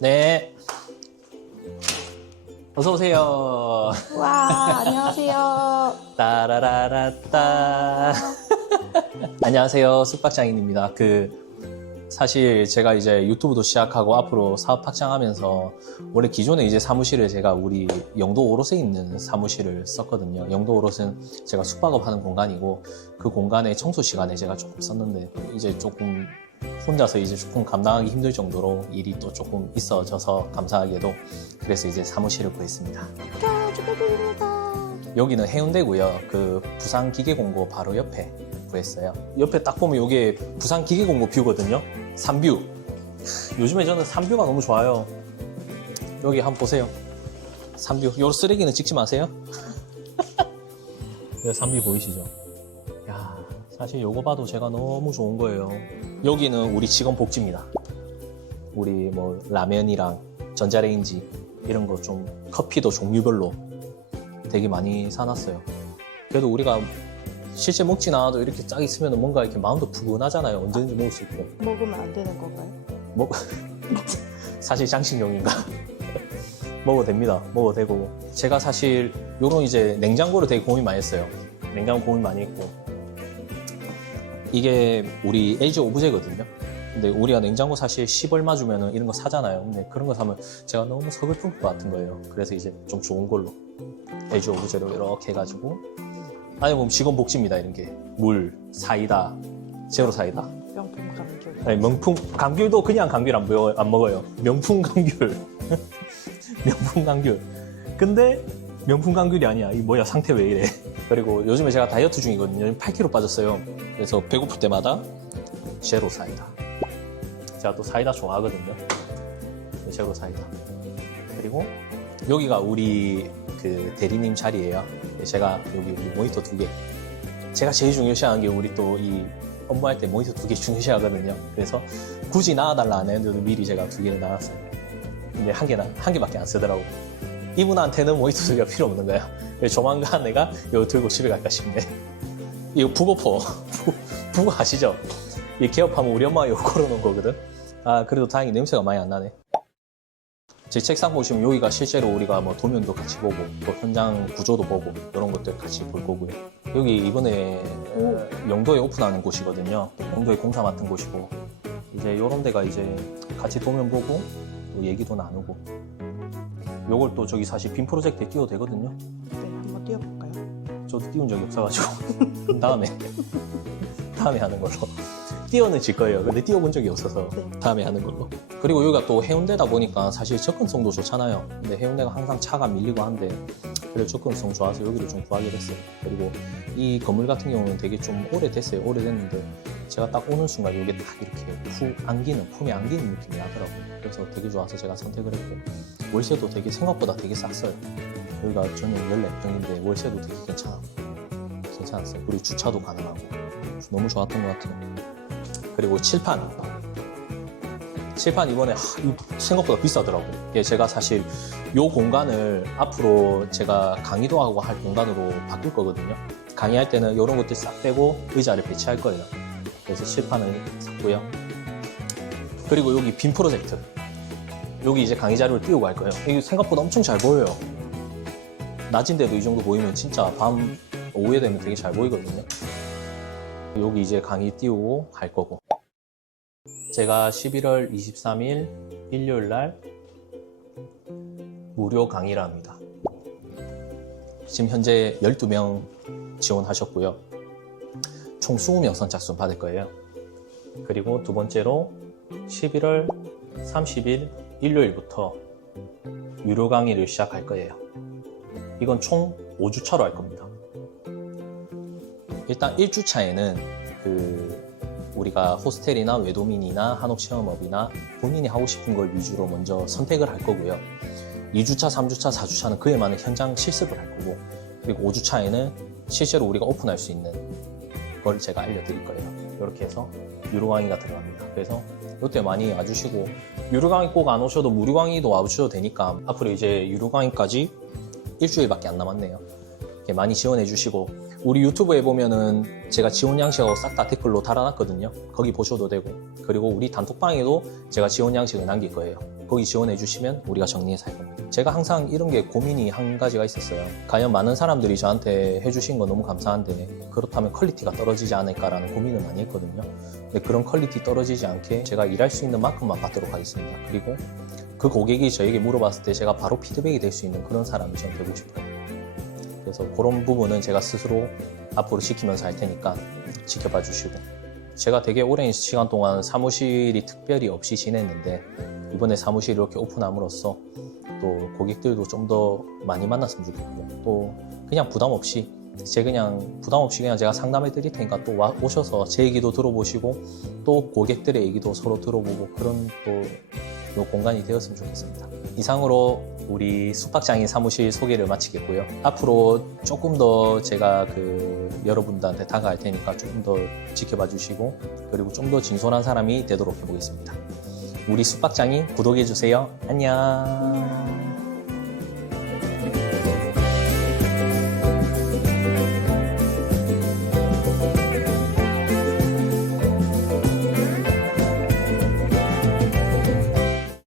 네. 어서 오세요. 와, 안녕하세요. 따라라라따. 안녕하세요. 숙박장인입니다. 그 사실 제가 이제 유튜브도 시작하고 앞으로 사업 확장하면서 원래 기존에 이제 사무실을 제가 우리 영도 오롯에 있는 사무실을 썼거든요. 영도 오롯은 제가 숙박업 하는 공간이고 그 공간에 청소 시간에 제가 조금 썼는데 이제 조금 혼자서 이제 조금 감당하기 힘들 정도로 일이 또 조금 있어져서 감사하게도 그래서 이제 사무실을 구했습니다. 야, 축하드립니다. 여기는 해운대고요. 그 부산 기계공고 바로 옆에 구했어요. 옆에 딱 보면 이게 부산 기계공고 뷰거든요. 산뷰. 요즘에 저는 산뷰가 너무 좋아요. 여기 한번 보세요. 산뷰. 요 쓰레기는 찍지 마세요. 네, 산뷰 보이시죠? 야, 사실 요거 봐도 제가 너무 좋은 거예요. 여기는 우리 직원 복지입니다. 우리 뭐 라면이랑 전자레인지 이런 거 좀 커피도 종류별로 되게 많이 사놨어요. 그래도 우리가 실제 먹진 않아도 이렇게 쫙 있으면 뭔가 이렇게 마음도 푸근하잖아요. 언제든지 먹을 수 있고. 먹으면 안 되는 건가요? 먹 사실 장식용인가? 먹어도 됩니다. 먹어도 되고. 제가 사실 요런 이제 냉장고를 되게 고민 많이 했어요. 냉장고 고민 많이 했고. 이게 우리 LG 오브제거든요. 근데 우리가 냉장고 사실 10 얼마 주면은 이런 거 사잖아요. 근데 그런 거 사면 제가 너무 서글픈 것 같은 거예요. 그래서 이제 좀 좋은 걸로 LG 오브제로 이렇게 해가지고 안에 보면 직원 복지입니다. 이런 게 물, 사이다, 제로 사이다. 명품 감귤. 아니, 명품 감귤도 그냥 감귤 안, 먹어요, 안 먹어요. 명품 감귤. 명품 감귤. 근데 명품 감귤이 아니야. 이 뭐야 상태 왜 이래? 그리고 요즘에 제가 다이어트 중이거든요. 요즘 8kg 빠졌어요. 그래서 배고플 때마다 제로 사이다. 제가 또 사이다 좋아하거든요. 네, 제로 사이다. 그리고 여기가 우리 그 대리님 자리예요. 네, 제가 여기 모니터 두 개. 제가 제일 중요시하는 게 우리 또 이 업무할 때 모니터 두 개 중요시하거든요. 그래서 굳이 나와달라 안 했는데도 미리 제가 두 개를 나왔어요. 근데 한 개나 한 개밖에 안 쓰더라고. 이분한테는 모니터 두 개가 필요 없는. 그래서 조만간 내가 이거 들고 집에 갈까 싶네. 이거. 부- 부고 아시죠? 이 개업하면 우리 엄마가 이거 걸어놓은 거거든. 아 그래도 다행히 냄새가 많이 안 나네. 제 책상 보시면 여기가 실제로 우리가 뭐 도면도 같이 보고 또 현장 구조도 보고 이런 것들 같이 볼 거고요. 여기 이번에 어, 영도에 오픈하는 곳이거든요. 영도에 공사 맡은 곳이고 이제 이런 데가 이제 같이 도면 보고 또 얘기도 나누고 요걸 또 저기 사실 빔 프로젝트에 띄워도 되거든요. 네, 한번 띄워볼까요? 저도 띄운 적이 없어가지고 다음에 다음에 하는 걸로 띄워는 질 거예요. 근데 띄워본 적이 없어서 네. 다음에 하는 걸로. 그리고 여기가 또 해운대다 보니까 사실 접근성도 좋잖아요. 근데 해운대가 항상 차가 밀리고 한데 그래 접근성 좋아서 여기를 좀 구하게 됐어요. 그리고 이 건물 같은 경우는 되게 좀 오래됐어요. 오래됐는데 제가 딱 오는 순간 이게 딱 이렇게 후 안기는 품에 안기는 느낌이 나더라고요. 그래서 되게 좋아서 제가 선택을 했고 월세도 되게 생각보다 되게 쌌어요. 여기가 저는 14평인데 월세도 되게 괜찮아. 괜찮았어요. 그리고 주차도 가능하고 너무 좋았던 것 같아요. 그리고 칠판. 칠판 이번에 하, 생각보다 비싸더라고. 예, 제가 사실 요 공간을 앞으로 제가 강의도 하고 할 공간으로 바꿀 거거든요. 강의할 때는 이런 것들 싹 빼고 의자를 배치할 거예요. 그래서 칠판을 샀고요. 그리고 여기 빔 프로젝트. 여기 이제 강의 자료를 띄우고 갈 거예요. 이게 생각보다 엄청 잘 보여요. 낮인데도 이 정도 보이면 진짜 밤 오후에 되면 되게 잘 보이거든요. 여기 이제 강의 띄우고 갈 거고. 제가 11월 23일 일요일 날 무료 강의를 합니다. 지금 현재 12명 지원하셨고요. 총 20명 선착순 받을 거예요. 그리고 두 번째로 11월 30일 일요일부터 유료 강의를 시작할 거예요. 이건 총 5주차로 할 겁니다. 일단 1주차에는 그 우리가 호스텔이나 외도민이나 한옥체험업이나 본인이 하고 싶은 걸 위주로 먼저 선택을 할 거고요. 2주차, 3주차, 4주차는 그에 맞는 현장 실습을 할 거고 그리고 5주차에는 실제로 우리가 오픈할 수 있는 걸 제가 알려드릴 거예요. 이렇게 해서 유료 강의가 들어갑니다. 그래서 이때 많이 와주시고 유료 강의 꼭 안 오셔도 무료 강의도 와주셔도 되니까 앞으로 이제 유료 강의까지 일주일밖에 안 남았네요. 많이 지원해 주시고 우리 유튜브에 보면은 제가 지원 양식하고 싹 다 댓글로 달아놨거든요. 거기 보셔도 되고. 그리고 우리 단톡방에도 제가 지원 양식을 남길 거예요. 거기 지원해 주시면 우리가 정리해서 할 겁니다. 제가 항상 이런 게 고민이 한 가지가 있었어요. 과연 많은 사람들이 저한테 해주신 거 너무 감사한데 그렇다면 퀄리티가 떨어지지 않을까라는 고민을 많이 했거든요. 근데 그런 퀄리티 떨어지지 않게 제가 일할 수 있는 만큼만 받도록 하겠습니다. 그리고 그 고객이 저에게 물어봤을 때 제가 바로 피드백이 될 수 있는 그런 사람이 저는 되고 싶어요. 그래서 그런 부분은 제가 스스로 앞으로 지키면서 할 테니까 지켜봐 주시고. 제가 되게 오랜 시간 동안 사무실이 특별히 없이 지냈는데 이번에 사무실 이렇게 오픈함으로써 또 고객들도 좀 더 많이 만났으면 좋겠고 또 그냥 부담 없이 제 그냥 부담 없이 그냥 제가 상담해 드릴 테니까 또 와, 오셔서 제 얘기도 들어보시고 또 고객들의 얘기도 서로 들어보고 그런 또 요 공간이 되었으면 좋겠습니다. 이상으로 우리 숙박장인 사무실 소개를 마치겠고요. 앞으로 조금 더 제가 그 여러분들한테 다가갈 테니까 조금 더 지켜봐 주시고 그리고 좀 더 진솔한 사람이 되도록 해보겠습니다. 우리 숙박장인 구독해 주세요. 안녕.